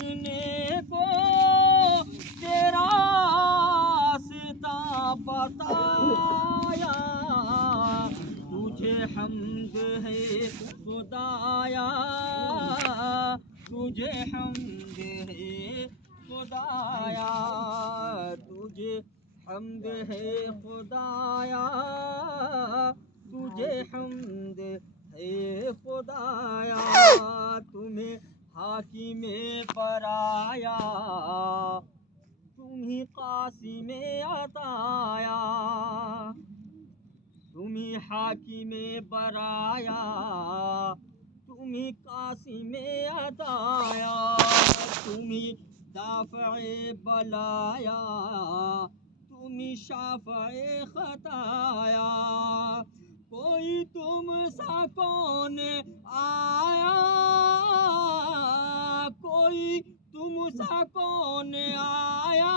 जिसने को तेरा रास्ता बताया, तुझे हम्द है खुदाया, तुझे हम्द है खुदाया, तुझे हम्द है खुदाया, तुझे हम्द है खुदाया। तुम्हें हाकिमे बराया, तुम्ही कासिमे अताया, तुम्ही हाकिमे बराया, तुम्ही कासिमे अताया, तुम्ही दाफ़े बलाया, तुम्ही शाफ़े खताया। कोई तुम सा कौन आया, कोई तुम सा कौन आया,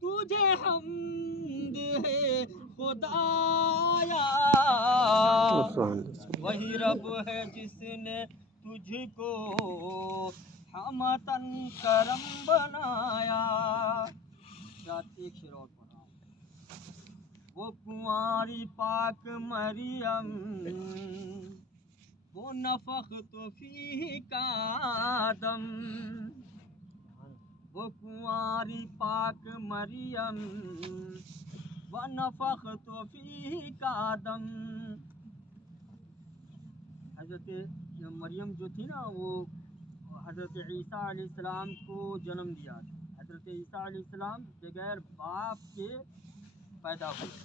तुझे हम्द है खुदाया। वही रब है जिसने तुझको हमतन करम बनाया। एक शेर और पढ़ा। वो कुंवारी पाक मरियम, वो नफ़ख़्तु फ़ीही का दम, वो कुंवारी पाक मरियम, वो नफ़ख़्तु फ़ीही का दम। हज़रत मरियम जो थी ना, वो हज़रत ईसा अलैहिस्सलाम को जन्म दिया था। हज़रत ईसा अलैहिस्सलाम बगैर बाप के पैदा हुए,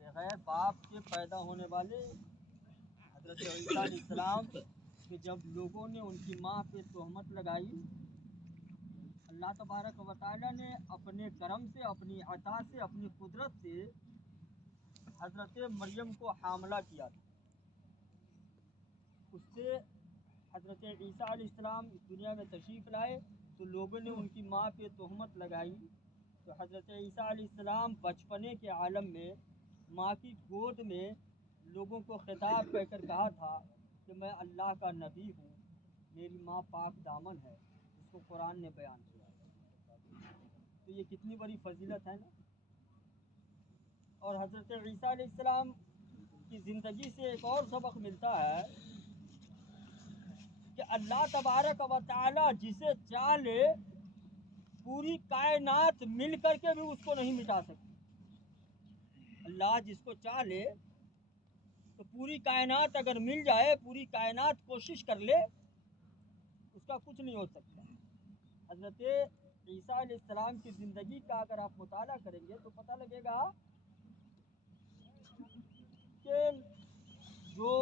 बगैर बाप के पैदा होने वाले हज़रत ईसा अलैहिस्सलाम के जब लोगों ने उनकी माँ पे तोहमत लगाई, अल्लाह तबारक व तआला ने अपने करम से, अपनी अता से, अपनी कुदरत से हज़रत मरियम को हामला किया था। उससे हज़रत ईसा अलैहिस्सलाम दुनिया में तशरीफ़ लाए तो लोगों ने उनकी माँ पे तोहमत लगाई। तो हज़रत ईसा अलैहिस्सलाम बचपने के आलम में माँ की गोद में लोगों को खिताब कहकर कहा था कि मैं अल्लाह का नबी हूँ, मेरी माँ पाक दामन है। इसको कुरान ने बयान किया। तो ये कितनी बड़ी फजीलत है ना। और हज़रत ईसा अलैहिस्सलाम की ज़िंदगी से एक और सबक मिलता है कि अल्लाह तबारक व तआला जिसे चाहे पूरी कायनात मिल करके भी उसको नहीं मिटा सकती। अल्लाह जिसको चाहे तो पूरी कायनात अगर मिल जाए, पूरी कायनात कोशिश कर ले, उसका कुछ नहीं हो सकता। हज़रत ईसा अलैहिस्सलाम की ज़िंदगी का अगर आप मुताला करेंगे तो पता लगेगा कि जो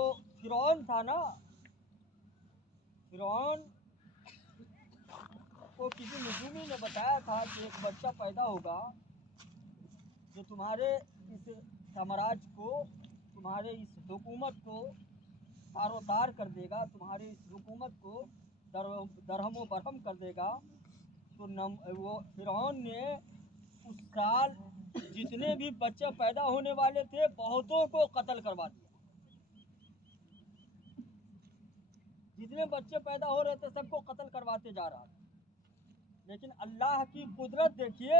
फ़िरौन था ना, फ़िरौन को किसी नजूमी ने बताया था कि एक बच्चा पैदा होगा जो तुम्हारे इस साम्राज्य को, तुम्हारे इस हुकूमत को तारोतार कर देगा, तुम्हारे इस हुकूमत को दरहम बरहम कर देगा। तो वो फ़िरौन ने उस साल जितने भी बच्चे पैदा होने वाले थे बहुतों को कत्ल करवा दिया। जितने बच्चे पैदा हो रहे थे सबको कत्ल करवाते जा रहा था। लेकिन अल्लाह की कुदरत देखिए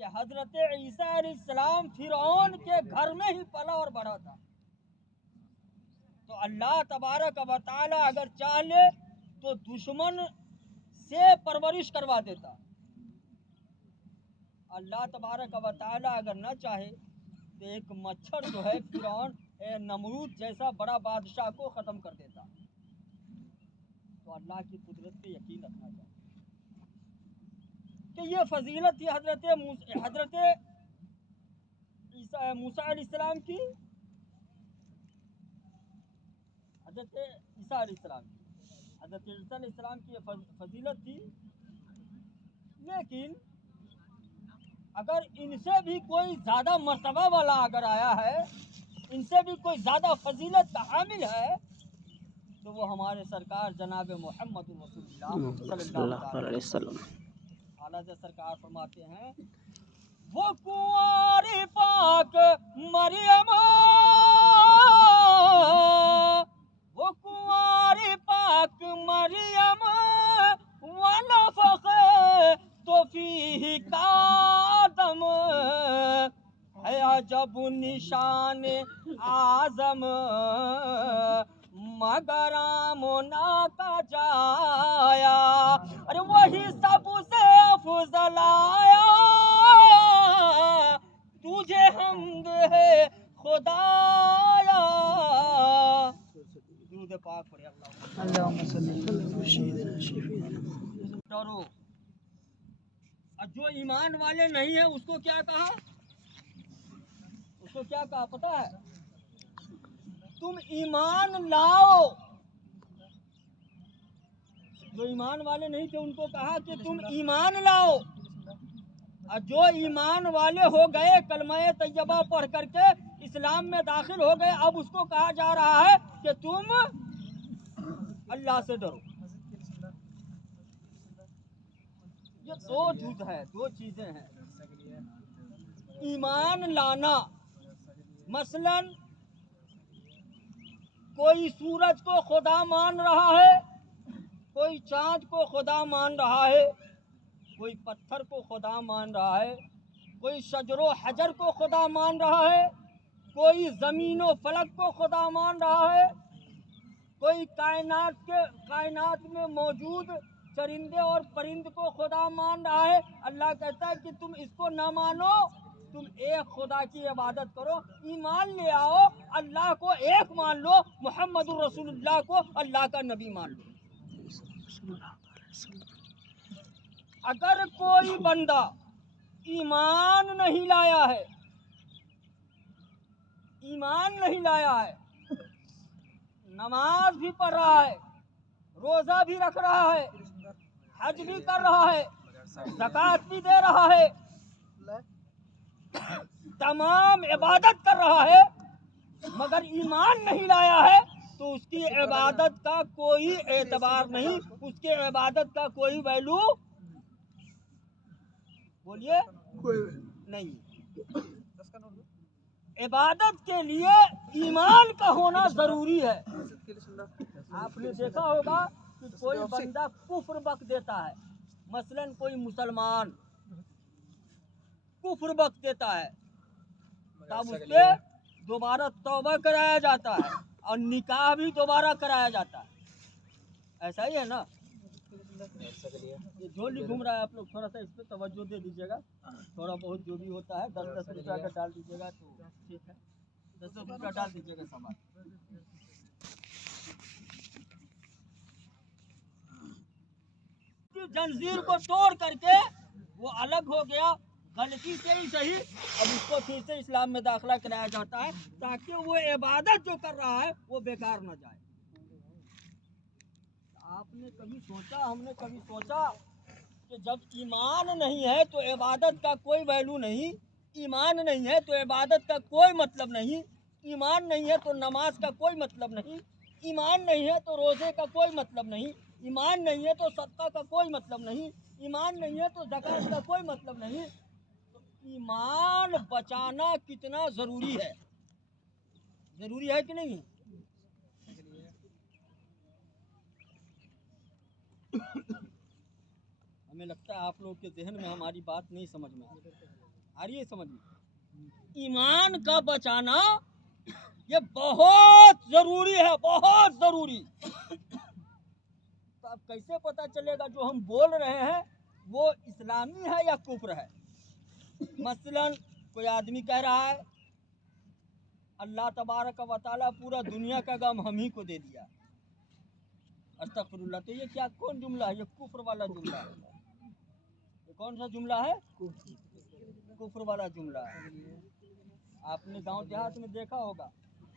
कि हज़रत ईसा अलैहिस्सलाम फ़िरौन के घर में ही पला और बड़ा था। तो अल्लाह तबारक व तआला अगर चाहे तो दुश्मन से परवरिश करवा देता। अल्लाह तबारक व तआला अगर न चाहे तो एक मच्छर जो है फ़िरौन नमरूद जैसा बड़ा बादशाह को ख़त्म कर देता। तो अल्लाह की कुदरत पे यकीन रखना चाहिए। तो ये फजीलत थी हज़रत मूसा अलैहिस्सलाम की, हज़रत ईसा अलैहिस्सलाम की ये फजीलत थी। लेकिन अगर इनसे भी कोई ज़्यादा मर्तबा वाला अगर आया है, इनसे भी कोई ज़्यादा फजीलत का हामिल है, तो वो हमारे सरकार जनाब मोहम्मद रसूलुल्लाह सल्लल्लाहु अलैहि वसल्लम। आला सरकार फरमाते हैं, वो कुंवारी पाक मरियम, वो कुंवारी पाक मरियम, सब निशान आजम मगर आमना का जाया, अरे वही सबसे अफजल आया, तुझे हमद है खुदाया। दुरूद पाक पढ़े डरो। और जो ईमान वाले नहीं है उसको क्या कहा, उसको क्या कहा पता है, तुम ईमान लाओ। जो ईमान वाले नहीं थे उनको कहा कि तुम ईमान लाओ, और जो ईमान वाले हो गए कलमा तैयबा पढ़ करके इस्लाम में दाखिल हो गए, अब उसको कहा जा रहा है कि तुम अल्लाह से डरो। ये दो जुज है, दो चीजें हैं। ईमान लाना, मसलन कोई सूरज को खुदा मान रहा है, कोई चांद को खुदा मान रहा है, कोई पत्थर को खुदा मान रहा है, कोई शजरो हजर को खुदा मान रहा है, कोई ज़मीनो फलक को खुदा मान रहा है, कोई कायनात में मौजूद चरिंदे और परिंद को खुदा मान रहा है। अल्लाह कहता है कि तुम इसको ना मानो, तुम एक खुदा की इबादत करो, ईमान ले आओ, अल्लाह को एक मान लो, मोहम्मद रसूलुल्लाह को अल्लाह का नबी मान लो। अगर कोई बंदा ईमान नहीं लाया है, ईमान नहीं लाया है, नमाज भी पढ़ रहा है, रोजा भी रख रहा है, हज भी कर रहा है, ज़कात भी दे रहा है, तमाम इबादत कर रहा है, मगर ईमान नहीं लाया है, तो उसकी इबादत का कोई एतबार नहीं, उसके इबादत का कोई वैल्यू, बोलिए, नहीं। इबादत के लिए ईमान का होना जरूरी है। आपने देखा होगा कि कोई बंदा कुफ्र बक देता है, मसलन कोई मुसलमान कुफ्र बक देता है, तब उसके दोबारा तौबा कराया जाता है और निकाह भी दोबारा कराया जाता है। ऐसा ही है ना। ये झोली घूम रहा है, आप लोग थोड़ा सा इस पे तवज्जो दे दीजिएगा। थोड़ा बहुत जो भी होता है 10-10 रुपया का डाल दीजिएगा तो ठीक है, 10 रुपया डाल दीजिएगा सामान। जंजीर को तोड़ करके वो अलग हो गया, गलती से ही सही, अब उसको फिर से इस्लाम में दाखिला कराया जाता है ताकि वो इबादत जो कर रहा है वो बेकार न जाए। आपने कभी सोचा, हमने कभी सोचा कि जब ईमान नहीं है तो इबादत का कोई वैल्यू नहीं, ईमान नहीं है तो इबादत का कोई मतलब नहीं, ईमान नहीं है तो नमाज का कोई मतलब नहीं, ईमान नहीं है तो रोजे का कोई मतलब नहीं, ईमान नहीं है तो सदका का कोई मतलब नहीं, ईमान नहीं है तो ज़कात का कोई मतलब नहीं। तो ईमान बचाना कितना ज़रूरी है, ज़रूरी है कि नहीं? हमें लगता है आप लोग के जहन में हमारी बात नहीं समझ में आ रही है, समझ में। ईमान का बचाना ये बहुत जरूरी है, बहुत जरूरी। तो अब कैसे पता चलेगा जो हम बोल रहे हैं वो इस्लामी है या कुफ्र है? मसलन कोई आदमी कह रहा है अल्लाह तबारक व तआला पूरा दुनिया का गम हम ही को दे दिया, अस्तगफिरुल्लाह, तो ये क्या, कौन जुमला है? ये कुफ्र वाला जुमला है। ये कौन सा जुमला है? कुफ्र वाला जुमला है। आपने गांव देहात में देखा होगा,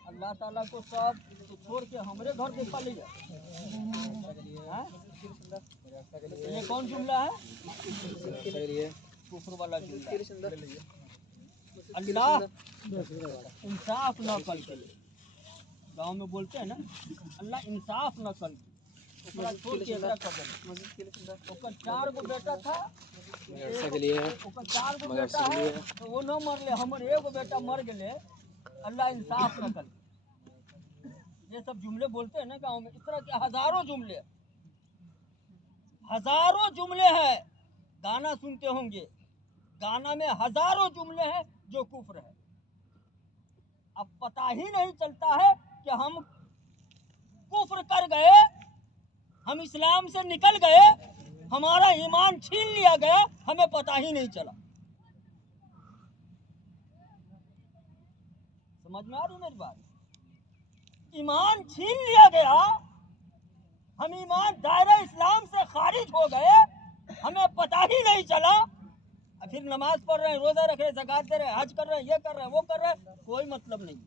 अल्लाह ताला को सब तो छोड़ के हमरे घर को खा लिया। ये कौन जुमला है? कुफ्र वाला जुमला। अल्लाह इंसाफ न करके, गांव में बोलते हैं ना, अल्लाह इंसाफ न करके छोड़ के एकरा कर दे। ओकर 4 गो बेटा था, ओकर 4 गो बेटा है तो वो न मरले, हमर एगो बेटा मर गए, अल्लाह इंसाफ न कर। ये सब जुमले बोलते हैं ना गांव में, इस तरह के हजारों जुमले हैं। गाना सुनते होंगे, गाना में हजारों जुमले हैं जो कुफ्र है। पता ही नहीं चलता है कि हम कुफ्र कर गए, हम इस्लाम से निकल गए, हमारा ईमान छीन लिया गया, हमें पता ही नहीं चला। समझ में आ रही मेरी बात? ईमान छीन लिया गया, हम ईमान दायरा इस्लाम से खारिज हो गए, हमें पता ही नहीं चला। फिर नमाज पढ़ रहे हैं, रोजा रख रहे हैं, ज़कात दे रहे हैं, हज कर रहे हैं, ये कर रहे हैं, वो कर रहे हैं, कोई मतलब नहीं,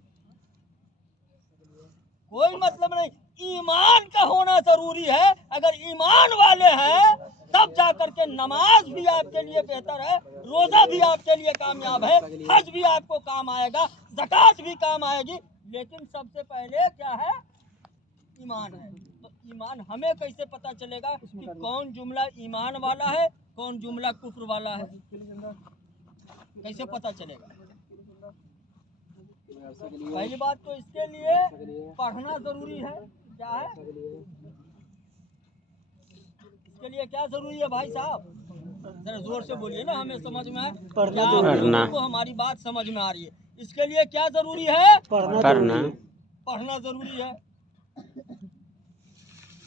कोई मतलब नहीं। ईमान का होना जरूरी है। अगर ईमान वाले हैं तब जाकर के नमाज भी आपके लिए बेहतर है, रोजा भी आपके लिए कामयाब है, हज भी आपको काम आएगा, ज़कात भी काम आएगी। लेकिन सबसे पहले क्या है? ईमान है। तो ईमान हमें कैसे पता चलेगा कि कौन जुमला ईमान वाला है, कौन जुमला कुफ्र वाला है? कैसे पता चलेगा? पहली बात तो इसके लिए पढ़ना जरूरी है। क्या है इसके लिए क्या जरूरी है भाई साहब? जरा जोर से बोलिए ना, हमें समझ में आए, पढ़ना को हमारी बात समझ में आ रही है। इसके लिए क्या जरूरी है? पढ़ना जरूरी है।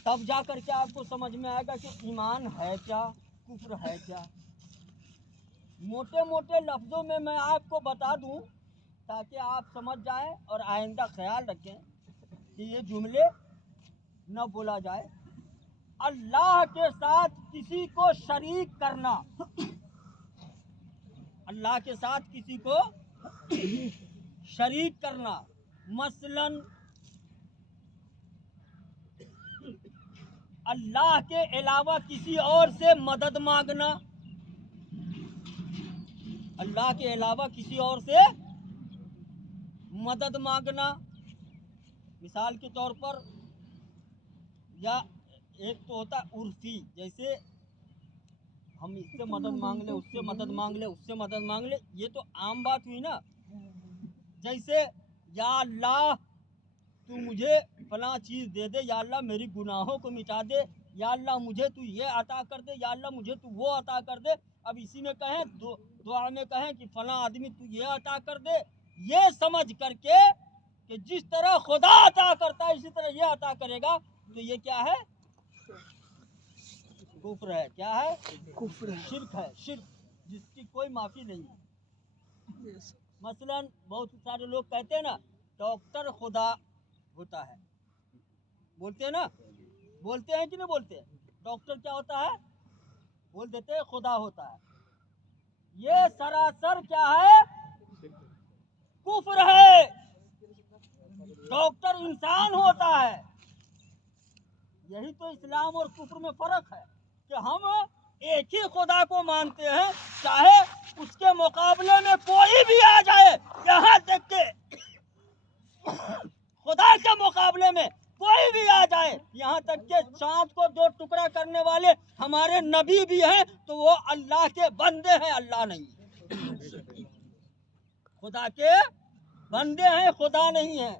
तब जा करके आपको समझ में आएगा कि ईमान है क्या, कुफ्र है क्या। मोटे मोटे लफ्जों में मैं आपको बता दूं ताकि आप समझ जाएं और आइंदा ख्याल रखें कि ये जुमले न बोला जाए। अल्लाह के साथ किसी को शरीक करना, अल्लाह के साथ किसी को शरीक करना, मसलन अल्लाह के अलावा किसी और से मदद मांगना, अल्लाह के अलावा किसी और से मदद मांगना। मिसाल के तौर पर, या एक तो होता है उर्फी, जैसे हम इससे मदद मांग ले, उससे मदद मांग ले, उससे मदद मांग ले, ये तो आम बात हुई ना। जैसे या अल्लाह तू मुझे फलां चीज़ दे दे, या अल्लाह मेरी गुनाहों को मिटा दे, या अल्लाह मुझे तू ये अता कर दे, या अल्लाह मुझे तू वो अता कर दे। अब इसी में कहें, दुआ में कहें कि फलां आदमी तू ये अता कर दे, ये समझ करके कि जिस तरह खुदा अता करता है इसी तरह ये अता करेगा, तो ये क्या है? कुफ्र है। क्या है? कुफ्र, शिर्क है। शिर्क जिसकी कोई माफी नहीं है। मसलन बहुत सारे लोग कहते हैं ना, डॉक्टर खुदा होता है, बोलते हैं ना, बोलते हैं कि नहीं बोलते? डॉक्टर क्या होता है? बोल देते हैं खुदा होता है। ये सरासर क्या है? कुफ्र है। डॉक्टर इंसान होता है। यही तो इस्लाम और कुफ्र में फर्क है कि हम एक ही खुदा को मानते हैं, चाहे उसके मुकाबले में कोई भी आ जाए। यहाँ तक के खुदा के मुकाबले में कोई भी आ जाए, यहाँ तक के चांद को दो टुकड़ा करने वाले हमारे नबी भी हैं, तो वो अल्लाह के बंदे हैं, अल्लाह नहीं। खुदा के बंदे हैं, खुदा नहीं है।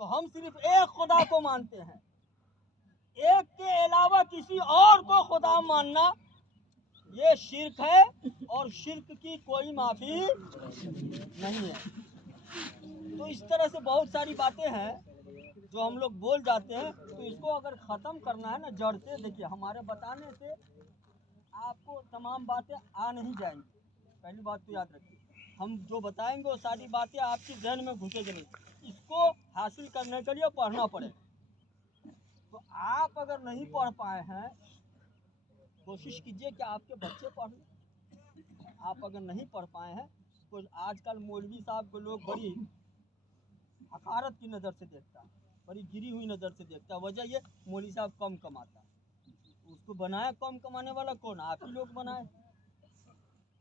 तो हम सिर्फ एक खुदा को मानते हैं। एक के अलावा किसी और को खुदा मानना ये शिर्क है, और शिर्क की कोई माफी नहीं है। तो इस तरह से बहुत सारी बातें हैं जो हम लोग बोल जाते हैं। तो इसको अगर ख़त्म करना है ना जड़ से, देखिए हमारे बताने से आपको तमाम बातें आ नहीं जाएंगी। पहली बात तो याद रखिए, हम जो बताएंगे वो सारी बातें आपके जहन में घुसेगी नहीं। इसको हासिल करने के लिए पढ़ना पड़ेगा। तो आप अगर नहीं पढ़ पाए हैं, कोशिश कीजिए कि आपके बच्चे पढ़ लें। आप अगर नहीं पढ़ पाए हैं, तो आजकल मौलवी साहब को लोग बड़ी हकारत की नज़र से देखता है, बड़ी गिरी हुई नज़र से देखता है। वजह ये, मौलवी साहब कम कमाता है। उसको बनाया कम कमाने वाला कौन? आप ही लोग बनाए।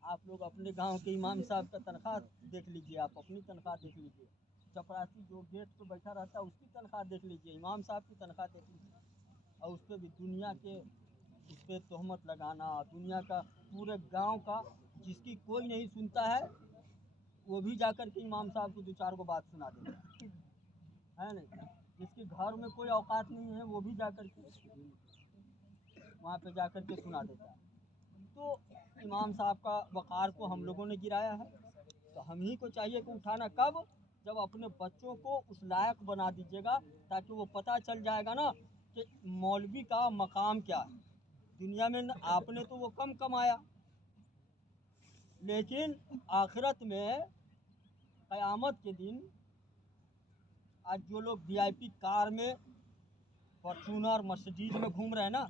आप लोग अपने गांव के इमाम साहब का तनख्वाह देख लीजिए, आप अपनी तनख्वाह देख लीजिए, चपरासी जो गेट पे बैठा रहता है उसकी तनख्वाह देख लीजिए, इमाम साहब की तनख्वाह देख लीजिए, और उस पर भी दुनिया के उस पर तोहमत लगाना, दुनिया का पूरे गांव का जिसकी कोई नहीं सुनता है वो भी जाकर के इमाम साहब को दो चार को बात सुना देता है नहीं। जिसके घर में कोई औकात नहीं है वो भी जाकर के वहाँ पे जाकर के सुना देता है। तो इमाम साहब का वक़ार को हम लोगों ने गिराया है। तो हम ही को चाहिए कि उठाना कब? जब अपने बच्चों को उस लायक बना दीजिएगा, ताकि वो पता चल जाएगा ना कि मौलवी का मकाम क्या है। दुनिया में आपने तो वो कम कमाया, लेकिन आखिरत में क़यामत के दिन आज जो लोग वीआईपी कार में, फॉर्चूनर, मर्सिडीज में घूम रहे हैं ना,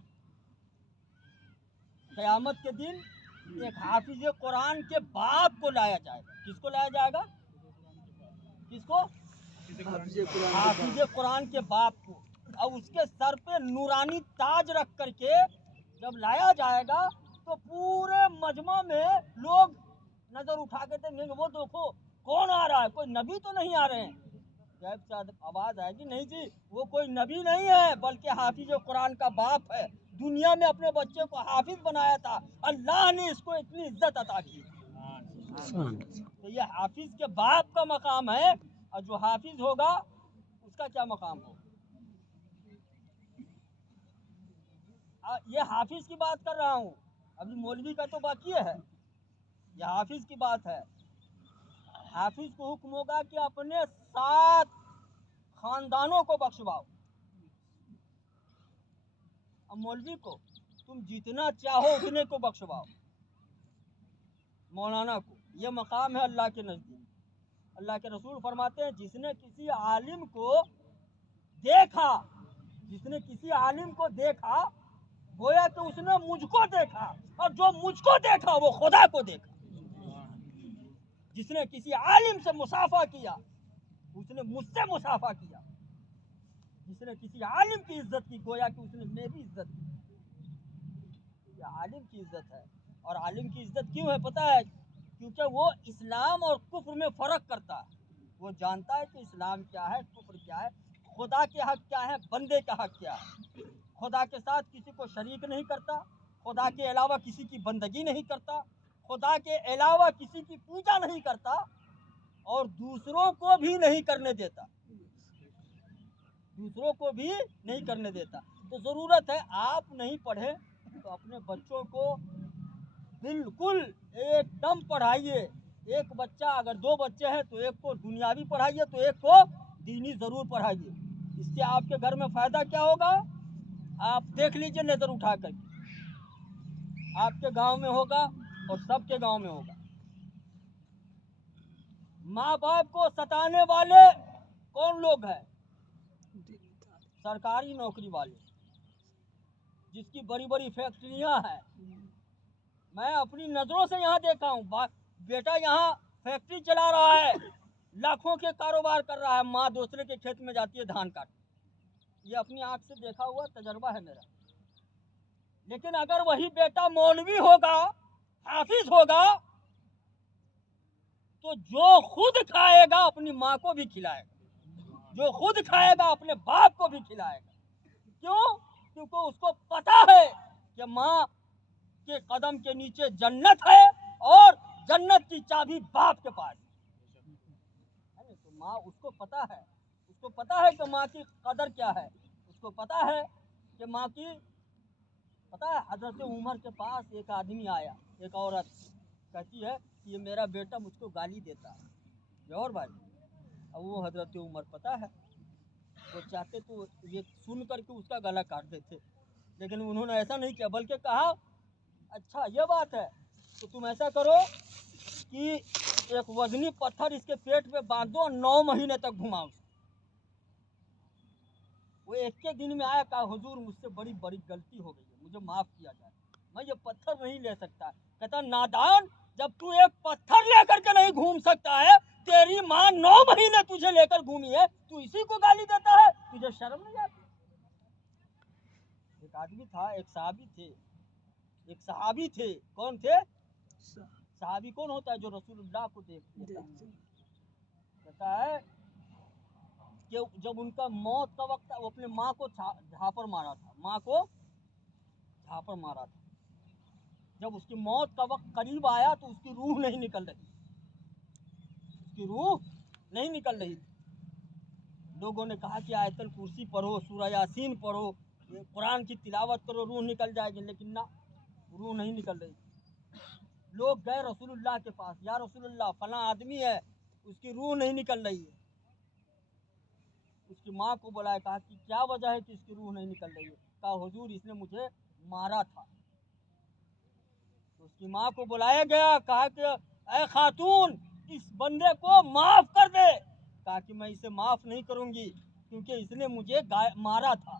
क़यामत के दिन एक हाफिज कुरान के बाप को लाया जाएगा। किसको लाया जाएगा? किसको? हाफिज कुरान के बाप को। और उसके सर पे नूरानी ताज रख करके जब लाया जाएगा तो पूरे मजमा में लोग नजर उठा के देखेंगे, वो देखो कौन आ रहा है, कोई नबी तो नहीं आ रहे हैं। गैब से आवाज आएगी, नहीं जी वो कोई नबी नहीं है, बल्कि हाफिज कुरान का बाप है। दुनिया में अपने बच्चे को हाफिज बनाया था, अल्लाह ने इसको इतनी इज्जत अता की। तो ये हाफिज के बाप का मकाम है, और जो हाफिज होगा उसका क्या मकाम होगा। ये हाफिज की बात कर रहा हूँ, अभी मौलवी का तो बाकी है, ये हाफिज की बात है। हाफिज को हुक्म होगा कि अपने 7 खानदानों को बख्शवाओ। अब मौलवी को तुम जितना चाहो उतने को बख्शवाओ। मौलाना को ये मकाम है अल्लाह के नज़दीक। अल्लाह के रसूल फरमाते हैं, जिसने किसी आलिम को देखा, जिसने किसी आलिम को देखा गोया कि उसने मुझको देखा, और जो मुझको देखा वो खुदा को देखा। जिसने किसी आलिम से मुसाफा किया उसने मुझसे मुसाफा किया। जिसने किसी आलिम की इज्जत की गोया कि उसने मेरी इज्जत की। ये आलिम की इज्जत है। और आलिम की इज्जत क्यों है पता है? क्योंकि वो इस्लाम और कुफ्र में फ़र्क करता है। वो जानता है कि इस्लाम क्या है, कुफ्र क्या है, खुदा के हक क्या है, बंदे का हक क्या है। खुदा के साथ किसी को शरीक नहीं करता, खुदा के अलावा किसी की बंदगी नहीं करता, खुदा के अलावा किसी की पूजा नहीं करता, और दूसरों को भी नहीं करने देता, दूसरों को भी नहीं करने देता। तो ज़रूरत है आप नहीं पढ़े तो अपने बच्चों को बिल्कुल एकदम पढ़ाइए। एक बच्चा, अगर 2 बच्चे हैं तो एक को दुनियावी पढ़ाइए तो एक को दीनी ज़रूर पढ़ाइए। इससे आपके घर में फ़ायदा क्या होगा आप देख लीजिए नज़र उठा कर। आपके गांव में होगा और सबके गांव में होगा। माँ बाप को सताने वाले कौन लोग हैं? सरकारी नौकरी वाले, जिसकी बड़ी बड़ी फैक्ट्रियां हैं। मैं अपनी नज़रों से यहाँ देखा हूँ, बेटा यहाँ फैक्ट्री चला रहा है, लाखों के कारोबार कर रहा है, माँ दूसरे के खेत में जाती है धान काट। ये अपनी आंख से देखा हुआ तजर्बा है मेरा। लेकिन अगर वही बेटा मौलवी होगा, हाफिज होगा, तो जो खुद खाएगा अपनी माँ को भी खिलाएगा, जो खुद खाएगा अपने बाप को भी खिलाएगा। क्यों? क्योंकि उसको पता है कि माँ के कदम के नीचे जन्नत है और जन्नत की चाबी बाप के पास है। तो माँ, उसको पता है, उसको पता है कि माँ की कदर क्या है, उसको पता है कि माँ की, पता है हजरत उमर के पास एक आदमी आया, एक औरत कहती है कि ये मेरा बेटा मुझको गाली देता है। और भाई, अब वो हजरत उमर पता है, वो चाहते तो ये सुन करके उसका गला काट देते, लेकिन उन्होंने ऐसा नहीं किया, बल्कि कहा अच्छा ये बात है तो तुम ऐसा करो कि एक वजनी पत्थर इसके पेट पे बांध दो और 9 महीने तक घुमाओ। वो एक के दिन में आया, कहा हुजूर मुझसे बड़ी बड़ी गलती हो गई है, मुझे माफ़ किया जाए, मैं ये पत्थर नहीं ले सकता। कहता नादान, जब तू एक पत्थर लेकर के नहीं घूम सकता है, तेरी माँ 9 महीने तुझे लेकर घूमी है, तू इसी को गाली देता है, तुझे शर्म नहीं आती? एक आदमी था, एक सहाबी थे, एक सहाबी थे। कौन थे? सहाबी कौन होता है? जो रसूलुल्लाह को देख लेता है। कहता है कि जब उनका मौत का वक्त था, वो अपने माँ को झापड़ मारा था, माँ को झापड़ मारा था। जब उसकी मौत का वक्त करीब आया तो उसकी रूह नहीं निकल रही, उसकी रूह नहीं निकल रही। लोगों ने कहा कि आयतल कुर्सी पढ़ो, सूरह यासीन पढ़ो, कुरान की तिलावत करो, रूह निकल जाएगी, लेकिन ना, रूह नहीं निकल रही। लोग गए रसूलुल्लाह के पास, या रसूलुल्लाह फला आदमी है, उसकी रूह नहीं निकल रही है। उसकी माँ को बुलाया, कहा कि क्या वजह है कि इसकी रूह नहीं निकल रही है। कहा हुजूर इसने मुझे मारा था। तो उसकी माँ को बुलाया गया, कहा कि ऐ खातून इस बंदे को माफ कर दे। कहा कि मैं इसे माफ नहीं करूंगी क्योंकि इसने मुझे मारा था,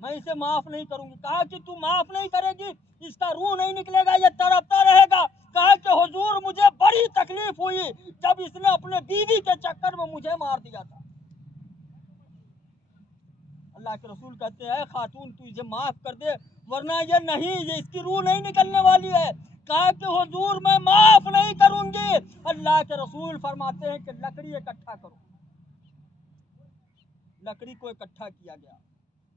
मैं इसे माफ नहीं करूंगी। कहा कि तू माफ नहीं करेगी, इसका रूह नहीं निकलेगा, ये तड़पता रहेगा। कहा कि हुजूर मुझे बड़ी तकलीफ हुई जब इसने अपने बीवी के चक्कर में मुझे मार दिया था। अल्लाह के रसूल कहते हैं खातून तू इसे माफ कर दे वरना ये नहीं, ये इसकी रूह नहीं निकलने वाली है। कहा कि हुजूर मैं माफ नहीं करूंगी। अल्लाह के रसूल फरमाते हैं कि लकड़ी इकट्ठा करो। लकड़ी को इकट्ठा किया गया,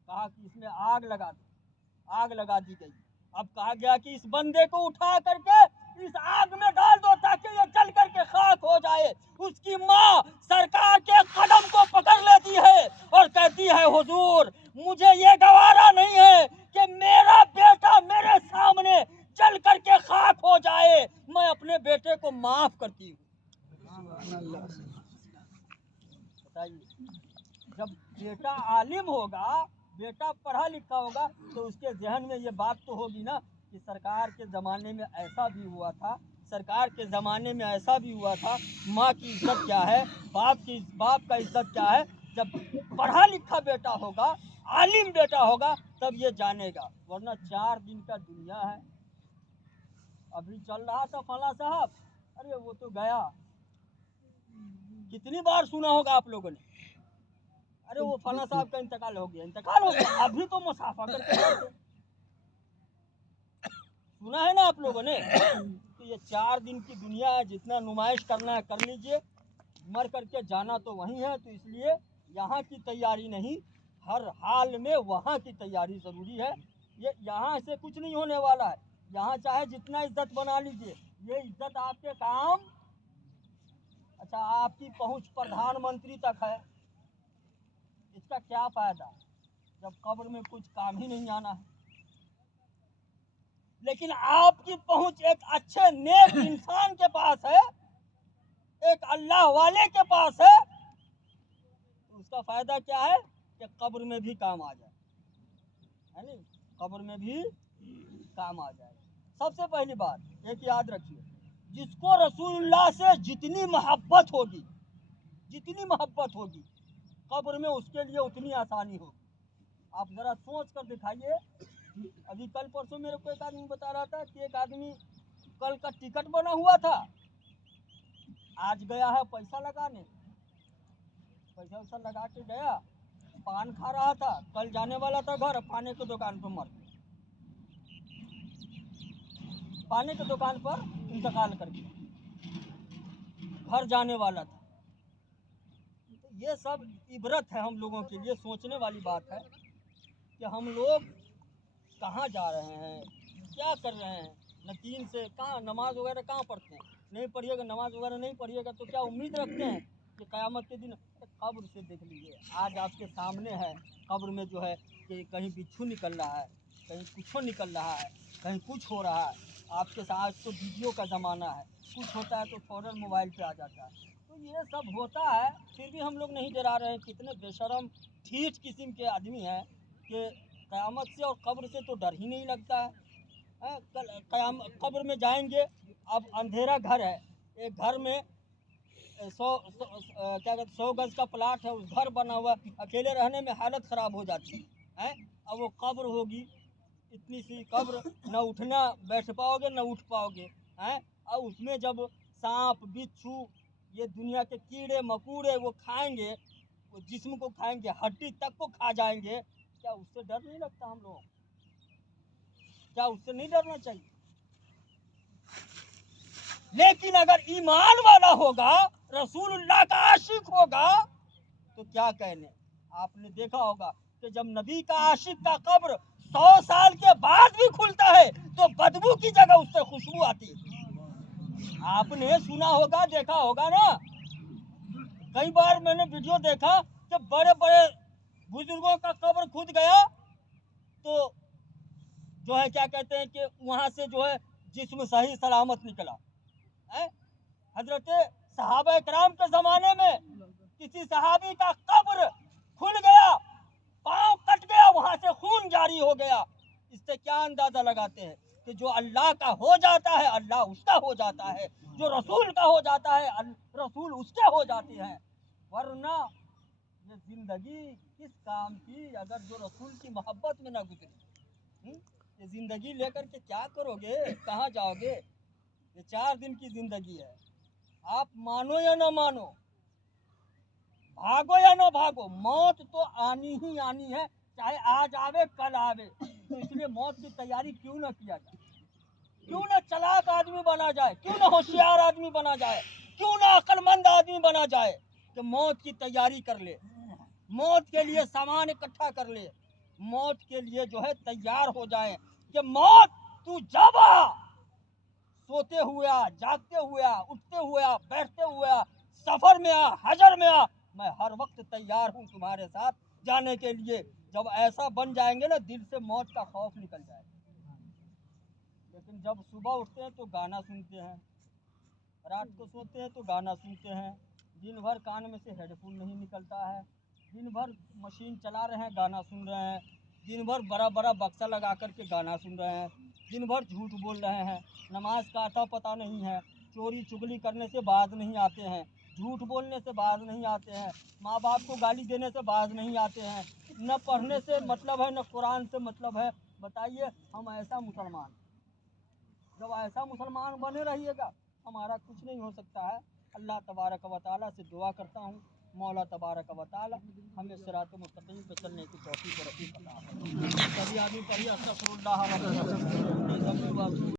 कहा कि इसमें आग लगा दो। आग लगा दी गई। अब कहा गया कि इस बंदे को उठा करके इस आग में डाल दो ताकि ये जल करके खाक हो जाए। उसकी माँ सरकार के कदम को पकड़ लेती है और कहती है हुजूर मुझे ये गवारा नहीं है कि मेरा बेटा मेरे सामने जल करके खाक हो जाए, मैं अपने बेटे को माफ करती हूँ। बताइए, जब बेटा आलिम होगा, बेटा पढ़ा लिखा होगा तो उसके जहन में ये बात तो होगी ना कि सरकार के ज़माने में ऐसा भी हुआ था, सरकार के ज़माने में ऐसा भी हुआ था। माँ की इज्जत क्या है, बाप का इज्जत क्या है। जब पढ़ा लिखा बेटा होगा, आलिम बेटा होगा तब ये जानेगा, वरना 4 दिन का दुनिया है। अभी चल रहा था फला साहब, अरे वो तो गया। कितनी बार सुना होगा आप लोगों ने, अरे वो फला साहब का इंतकाल हो गया, इंतकाल हो गया, अभी तो मुसाफा करके जाते। सुना है ना आप लोगों ने। तो ये 4 दिन की दुनिया है, जितना नुमाइश करना है कर लीजिए, मर करके जाना तो वही है। तो इसलिए यहाँ की तैयारी नहीं, हर हाल में वहाँ की तैयारी ज़रूरी है। ये यहाँ से कुछ नहीं होने वाला है। यहाँ चाहे जितना इज्जत बना लीजिए, ये इज्जत आपके काम, अच्छा आपकी पहुँच प्रधानमंत्री तक है, इसका क्या फायदा जब कब्र में कुछ काम ही नहीं आना है। लेकिन आपकी पहुंच एक अच्छे नेक इंसान के पास है, एक अल्लाह वाले के पास है, तो उसका फायदा क्या है कि कब्र में भी काम आ जाए, है नहीं, कब्र में भी काम आ जाए। सबसे पहली बात एक याद रखिए, जिसको रसूलुल्लाह से जितनी मोहब्बत होगी, जितनी मोहब्बत होगी कब्र में उसके लिए उतनी आसानी होगी। आप ज़रा सोच कर दिखाइए। अभी कल परसों मेरे को एक आदमी बता रहा था कि एक आदमी कल का टिकट बना हुआ था, आज गया है पैसा लगाने, पैसा वैसा लगा के गया, पान खा रहा था, कल जाने वाला था घर, पाने की दुकान पर मर गया, पाने की दुकान पर इंतकाल कर गया, घर जाने वाला था। तो ये सब इबरत है हम लोगों के लिए, सोचने वाली बात है कि हम लोग कहाँ जा रहे हैं, क्या कर रहे हैं। यकीन से कहाँ नमाज वगैरह कहाँ पढ़ते हैं, नहीं पढ़िएगा, नमाज वगैरह नहीं पढ़िएगा तो क्या उम्मीद रखते हैं कि क़यामत के दिन। कब्र से देख लीजिए, आज आपके सामने है, कब्र में जो है कि कहीं बिच्छू निकल रहा है, कहीं कुछ निकल रहा है, कहीं कुछ हो रहा है। आपके साथ तो वीडियो का ज़माना है, कुछ होता है तो फ़ौरन मोबाइल पे आ जाता है। तो ये सब होता है, फिर भी हम लोग नहीं डरा रहे हैं। कितने बेशरम ठीठ किस्म के आदमी हैं कि क़यामत से और कब्र से तो डर ही नहीं लगता है। कल कब्र में जाएंगे, अब अंधेरा घर है, एक घर में 100 गज का प्लाट है, उस घर बना हुआ, अकेले रहने में हालत ख़राब हो जाती है। अब वो कब्र होगी, इतनी सी कब्र, न उठना बैठ पाओगे न उठ पाओगे हैं। और उसमें जब सांप बिच्छू ये दुनिया के कीड़े मकोड़े वो खाएंगे, वो जिस्म को खाएंगे, हड्डी तक को खा जाएंगे, क्या उससे डर नहीं लगता हम लोग? क्या उससे नहीं डरना चाहिए? लेकिन अगर ईमान वाला होगा, रसूलुल्लाह का आशिक होगा तो क्या कहने। आपने देखा होगा कि जब नबी का आशिक का कब्र 100 साल के बाद भी खुलता है तो बदबू की जगह उससे खुशबू आती है। आपने सुना होगा, देखा होगा ना। कई बार मैंने वीडियो देखा कि बड़े बड़े बुजुर्गों का कब्र खुद गया तो जो है क्या कहते हैं कि वहां से जो है जिस्म सही सलामत निकला है। हजरत सहाबा इकराम के ज़माने में किसी सहाबी का कब्र हो गया। इससे क्या अंदाज़ा लगाते हैं कि जो अल्लाह का हो जाता है अल्लाह उसका हो जाता है, जो रसूल का हो जाता है रसूल उसके हो जाते हैं। वरना ये ज़िंदगी किस काम की अगर जो रसूल की मोहब्बत में ना गुजरी। ये ज़िंदगी लेकर के क्या करोगे, कहाँ जाओगे? ये 4 दिन की ज़िंदगी है, आप मानो या ना मानो, भागो या ना भागो, मौत तो आनी ही आनी है, चाहे आज आवे कल आवे। तो इसलिए मौत की तैयारी क्यों ना किया जाए, क्यों ना चालाक आदमी बना जाए, क्यों ना होशियार आदमी बना जाए, क्यों ना अक्लमंद आदमी बना जाए कि मौत की तैयारी कर ले, मौत के लिए सामान इकट्ठा कर ले, मौत के लिए जो है तैयार हो जाए कि मौत तू जब आ, सोते हुए आ, जागते हुए आ, उठते हुए आ, बैठते हुए आ, सफर में आ, हजर में आ, मैं हर वक्त तैयार हूँ तुम्हारे साथ जाने के लिए। जब ऐसा बन जाएंगे ना, दिल से मौत का खौफ निकल जाएगा। लेकिन जब सुबह उठते हैं तो गाना सुनते हैं, रात को सोते हैं तो गाना सुनते हैं, दिन भर कान में से हेडफोन नहीं निकलता है, दिन भर मशीन चला रहे हैं गाना सुन रहे हैं, दिन भर बड़ा बड़ा बक्सा लगा करके गाना सुन रहे हैं, दिन भर झूठ बोल रहे हैं, नमाज का आता पता नहीं है, चोरी चुगली करने से बाज नहीं आते हैं, झूठ बोलने से बाज नहीं आते हैं, माँ बाप को गाली देने से बाज नहीं आते हैं, न पढ़ने से मतलब है, न कुरान से मतलब है। बताइए हम ऐसा मुसलमान, जब ऐसा मुसलमान बने रहिएगा हमारा कुछ नहीं हो सकता है। अल्लाह तबारक व तआला से दुआ करता हूँ, मौला तबारक व तआला हमें सिरात मुस्तकीम पे चलने की तौफीक और रफ़ीक अता फरमाए। सभी आदमी पढ़िए अस्तगफिरुल्लाह व अतूबु इलैह।